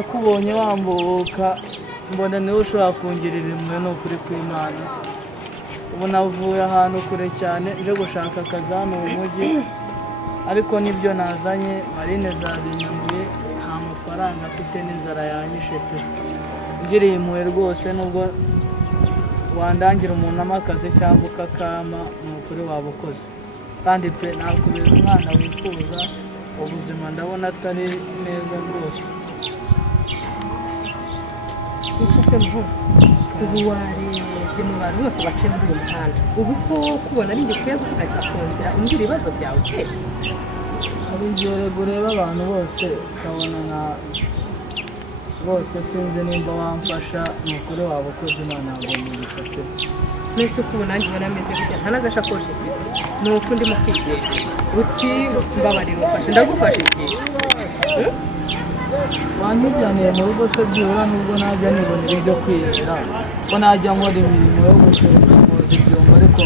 ndakubonye wambuka mbona niwe ushobora kungirira imwe no kuri kw'Imana ubu navuye ahantu kure cyane nje gushaka akazi hano mu mujyi ariko nibyo nazanye marine zabinyamuye nta mafaranga afite n'inzara yanyishe pe ngiriye impuhwe rwose nubwo wandangira umuntu amakazi cyangwa ukakama ni ukuri wabukoze kandi pe nakubera umwana wifuza ubuzima ndabona atari neza rwose ubu warebye mu bantu bose baciye muri uyu muhanda ubu ko kubona ari ngikwiye guhagarika ku nzira umbwira ibibazo byawe pe hari igihe ureba abantu bose ukabona nka bose sinzi nimba wamfasha ni ukuri wabukoze Imana yagumirisha pe mbese ko ubu nanjye ubona ameze gutya nta n'agashakoshi mfite ni uko ndimo kwigenda uti mbabarira umfashe ndagufasha iki wanyijyaniye mu rugo se byibura nubwo najya nibonera ibyo kwirira ko najya nkora imirimo yo gucuruza ibyombo ariko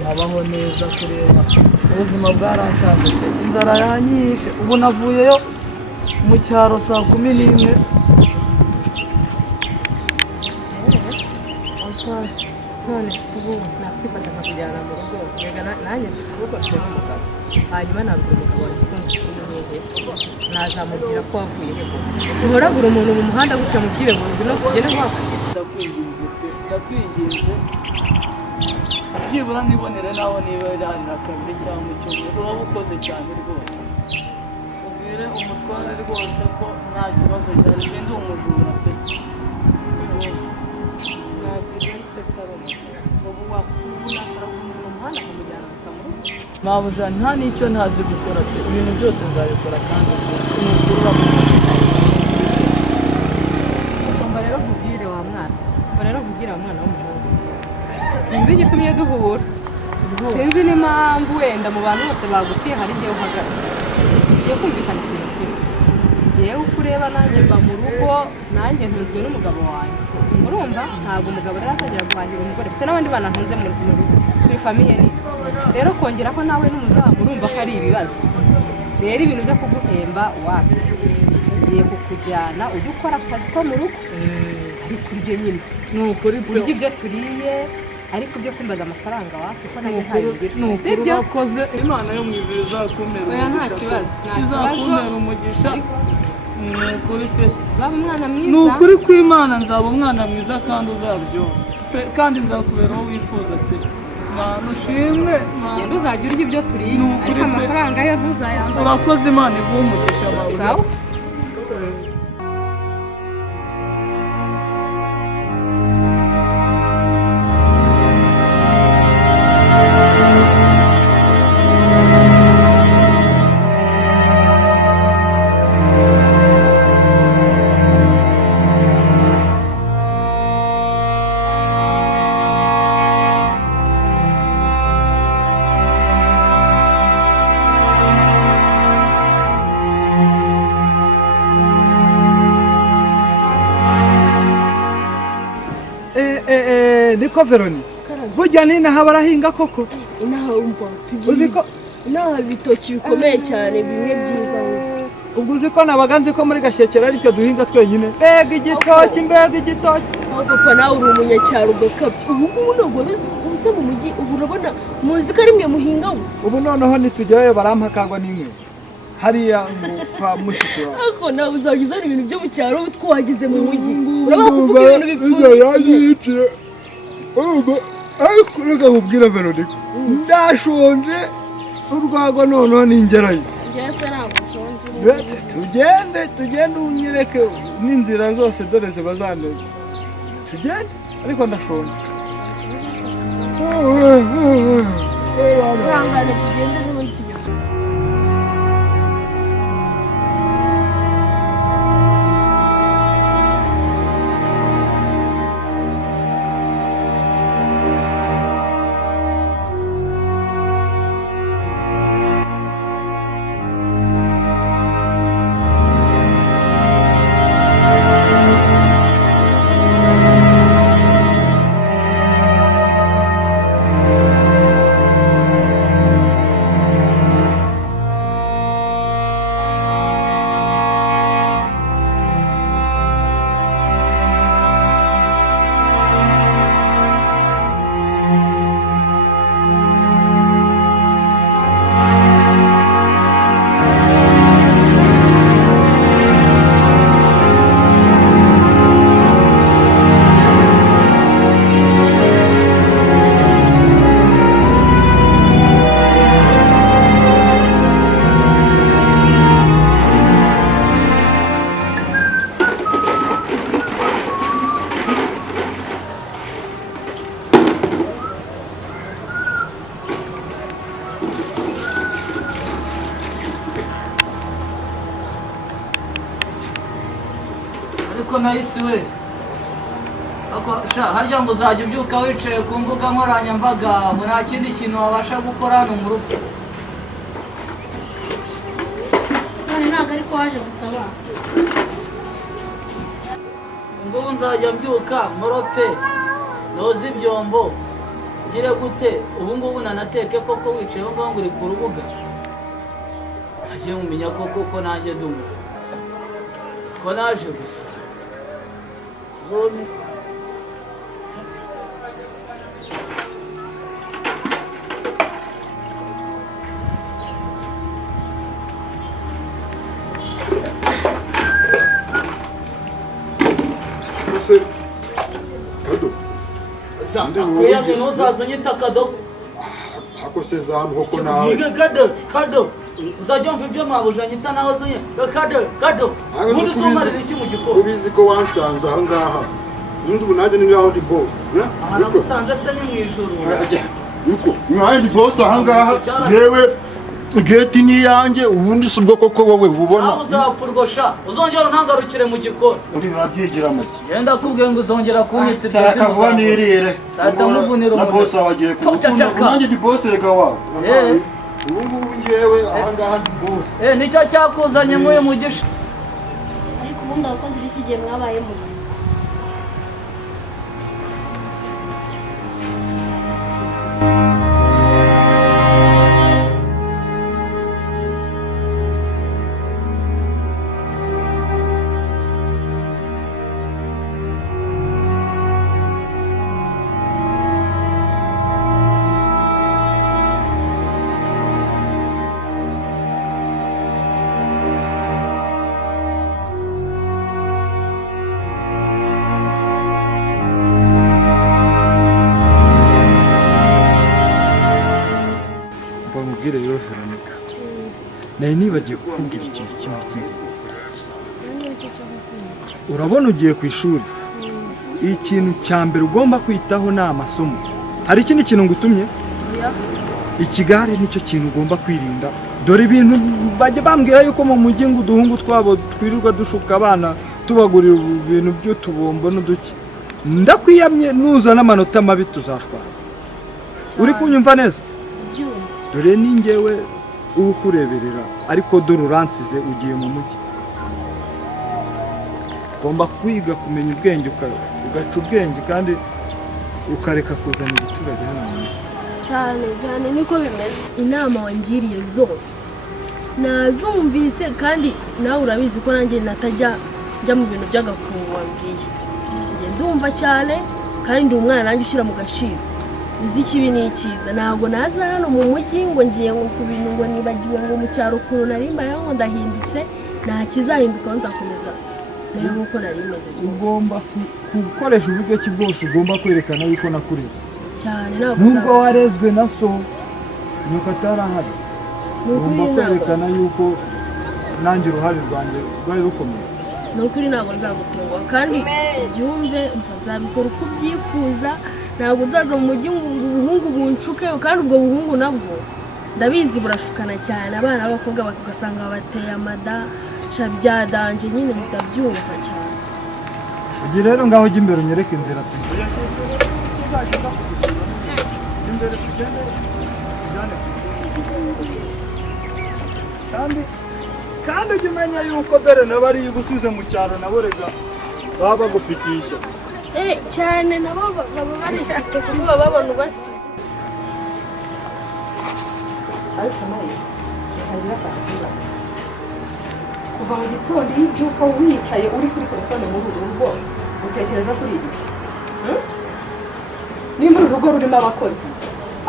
nkabaho neza kureba ubuzima bwaransanze inzara yanyishe ubu navuyeyo mu cyaro saa 11 none si ubu nakwifata nkakujyana mu rugo mbega nanjye mfite ukuboko mfite n'umugabo hanyuma nabwira umugabo wanjye ko mfite n'umwenge nazamubwira ko wavuye he uhoragura umuntu mu muhanda gutya mubwire ngo ngwino tugende guhagaze ndakwinginze byibura nibonere naho niba hari na kabiri cyangwa icyumweru uraba ukoze cyane rwose ubwire umutware rwose ko nta kibazo cyari sindi umujura pe mabuja nta n'icyo ntazi gukora pe ibintu byose nzabikora kandi nukurura ugomba rero kubwire wa mwana w'umuhungu sinzi igitumye duhura sinzi n'impamvu wenda mu bantu bose bagutiye hari igihe uhagaze ugiye kumvikana ikintu kimwe yewe uko ureba nanjye mba mu rugo nanjye ntunzwe n'umugabo wanjye urumva ntabwo umugabo rero azagira guhahira umugore mfite n'abandi bana ntunze mu rugo turi famiye nini rero kongera ko nawe n'umuzamu urumva ko ari ibibazo rero ibintu byo kuguhemba wapi ngiye kukujyana ujye ukora akazi ko mu rugo ariko urye nyine ni ukuri urya ibyo turiye ariko ibyo kumbaza amafaranga wapi ko nawe ntabigira ni ukuri urakoze Imana yo mu ijuru izakumera nta kibazo izakumera umugisha ni ukuri pe uzaba umwana mwiza ni ukuri kw'Imana nzaba umwana mwiza kandi uzabyumva kandi nzakubera uwo wifuza pe Mana ushimwe genda uzajya urya ibyo turiye ariko amafaranga yo ntuzayambaze urakoze Imana iguhe umugisha wawe sawa niko Veroni burya n'inaha barahinga koko inaha umva uziko inaha ibitoki bikomeye cyane bimwe byiza ubwo uziko nabaga nzi ko muri Gashyekera ariko duhinga twenyine mbega igitoki papa nawe uri umunyacyaro ugakabye ubu ngubu ntabwo ubuze mu mujyi ubu urabona muzi ko ari mwe muhinga gusa ubu noneho nitujyayo barampakagwa n'imwe hariya kwa mushiki wawe ariko nawe uzajya uzana ibintu byo mu cyaro twagize mu mujyi urabona kuvuga ibintu bipfundikiye ariko reka nkubwire Veronika ndashonje urwagwa noneho ningerayo tugende unyereke n'inzira zose dore ziba zandeze tugende ariko ndashonje urangane tugende n'ubundi tugende nahise we harya ngo uzajya ubyuka wicaye ku mbuga nkoranyambaga ngo nta kindi kintu wabasha gukora hano mu rugo. none ntabwo ariko waje gusaba ngubu nzajya mbyuka nkorope noza ibyombo ngire gute ubu ngubu nanateke koko wicaye aho ngaho ngo uri ku rubuga agiye mumenya koko nanjye ndumva ko naje gusa zone Kado. Kuyamye ntuzaze unyita kado. Ako se zamuhoko nawe. Kado. Uzajya wumva ibyo mwabuja nyita nawe zunye. Kado. Ubundi uzumarira iki mu gikoni? Ubizi ko wansanze aha ngaha. Ubundi ubu nanjye ni ngaho ndi boss. Aha nagusanze se ni mu ijuru. Yuko, mwaye ndi boss aha ngaha. Yewe geti ni yanjye ubundi si ubwo koko wowe ubona. Aho uzapfurgosha uzongera untangarukire mu gikoni. Uri babyigira make. Yenda kubwiye ngo uzongera kunyita Takavuga nirire. Tatamuvunira na boss wagiye ku. Nanjye ndi boss rega wawe. Ubu ngubu njyewe aha ngaha ndi boss. Nicyo cyakuzanye nk'uyu mugisha. ariko ubundi abakozi b'iki gihe mwabaye muto Mubwire rero Veronica, nari nibagiye kukubwira ikintu kimwe cy'ingenzi. Urabona ugiye ku ishuri, ikintu cya mbere ugomba kwitaho ni amasomo. Hari ikindi kintu ngutumye? Ikigare nicyo kintu ugomba kwirinda. Dore ibintu bajya bambwira yuko mu mujyi ngo uduhungu twabo twirirwa dushuka abana tubagurira ibintu by'utubombo n'uduki. Ndakwiyamye nuzana amanota mabi tuzashwara. Uri kunyumva neza? Dore ni njyewe ukureberera ariko dore uransize ugiye mu mujyi. Ugomba kwiga kumenya ubwenge ugaca ubwenge kandi ukareka kuzana igiturage hano mu mujyi. cyane niko bimeze inama wangiriye zose nazumvise kandi nawe urabizi ko nanjye natajya njya mu bintu by'agakungu wambwiye njye ndumva cyane kandi ndi umwana nanjye ushyira mu gaciro uzi ikibi n'ikiza ntabwo naza hano mu mujyi ngo ngiye ku bintu ngo nibagiwe ngo mu cyaro ukuntu narimbayeho ngo ndahindutse nta kizahinduka nzakomeza rero nk'uko nari meze Ugomba gukoresha uburyo ki bwose ugomba kwerekana yuko nakureze cyane nubwo warezwe na so nuko atarahari ugomba kwerekana yuko nanjye uruhare rwanjye rwari rukomeye ni ukuri ntabwo nzagutenguha kandi byumve nzabikora uko ubyifuza ntabwo nzaza mu mujyi ngo ubuhungu bunshuke kandi ubwo buhungu nabwo ndabizi burashukana cyane abana b'abakobwa bagasanga babateye amada byadanje nyine ndabyumva cyane ugiye rero ngaho ujya imbere unyereke inzira kandi ujya umenya yuko dore nabariye ugusize mu cyaro nabo rega baba bagufitiye ishyaka cyane nabo baba barifite kuko baba babona ubasize ariko nawe hagira akagira kuva mu gitondo iyo ubyuka wicaye uri kuri telefone muri uru rugo utekereza kuri iki nimba uru rugo rurimo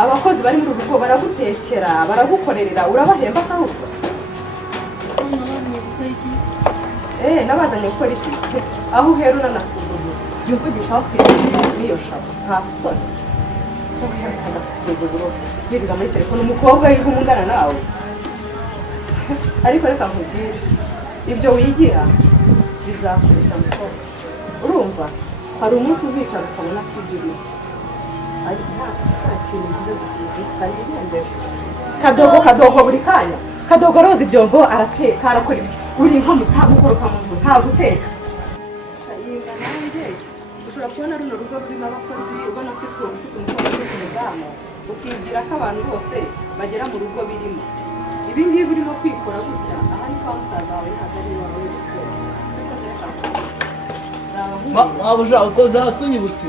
abakozi bari muri uru rugo baragutekera baragukorera urabahemba se ahubwo nabazanye gukora iki aho uhera uranasuzugura yumva ugishaka n'iyo shabo nta soni agasuzuguro yirirwa muri telefone umukobwa yirirwa umungana nawe ariko reka nkubwire ibyo wigira bizakurusha mukobwa urumva hari umunsi uzicara ukabona ko ibyo uri ariko nta kintu ngize gusiga kadogo buri kanya kadogo roza ibyombo arateka arakora ibiki uri inkomi nta gukoroka mu nzu nta guteka kubona runo rugo rurimo abakozi ubona ufite umukozi uri ku muzamu ukigira ko abantu bose bagera mu rugo birimo ibi ngibi urimo kwikora gutya aha ni kwa musaza wawe ntabwo ari iwawe uri gukora mabuja uko zasunyibutse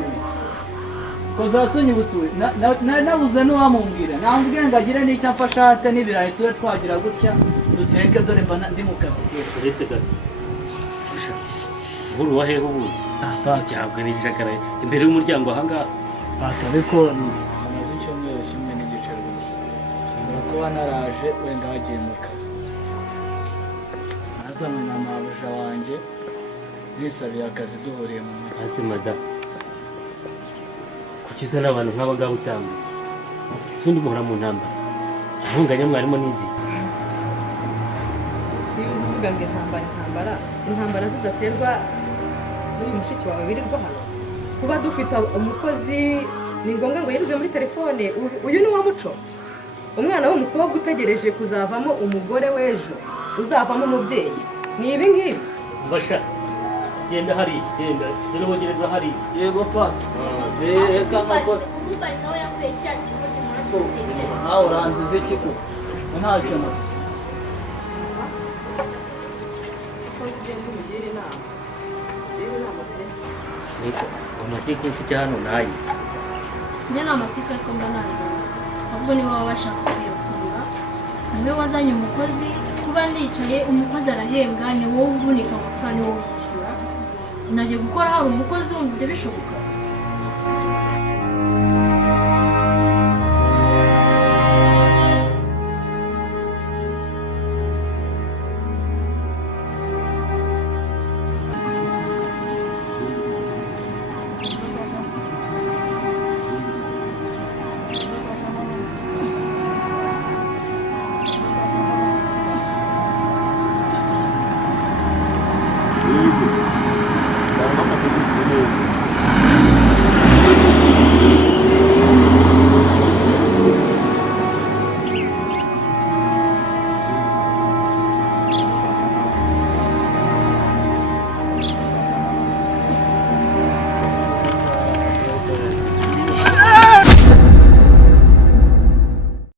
nabuze n'uwamubwira namubwira ngo agire n'icyo amfasha hate n'ibirayi tube twagira gutya duteke dore mba ndi mu kazi uretse gato uhuru wa hehe ubundi cyangwa n'ijagara imbere y'umuryango ahangaha ariko amaze icyumweru kimwe n'igice rwose ushobora kuba naraje wenda wagiye mu kazi nazanywe na mabuja wanjye nisabiye akazi duhuriye mu mujyi hasi madamu kuki usa n'abantu nk'aba ngaba utanga si undi muhora mu ntambara ntunganya mwarimu n'izi iyo uvuga ngo intambara zidaterwa n'uyu mushiki wawe wirirwa hano kuba dufite umukozi ni ngombwa ngo yirirwe muri telefone uyu ni wa muco umwana w'umukobwa utegereje kuzavamo umugore w'ejo uzavamo umubyeyi ni ibi ngibi mbasha genda hariya genda dore wogereza hariya yego pati reka nkakora nawe uranziza iki kuko ntacyo nazo niko amateka ufite hano nayi njye ni amatika ariko mba nazanye ahubwo niba baba bashaka kuyakura niwe wazanye umukozi kuba ndicaye umukozi arahembwa ni wowe uvunika amafaranga ni wowe wishyura nagiye gukora hari umukozi wumva ibyo bishoboka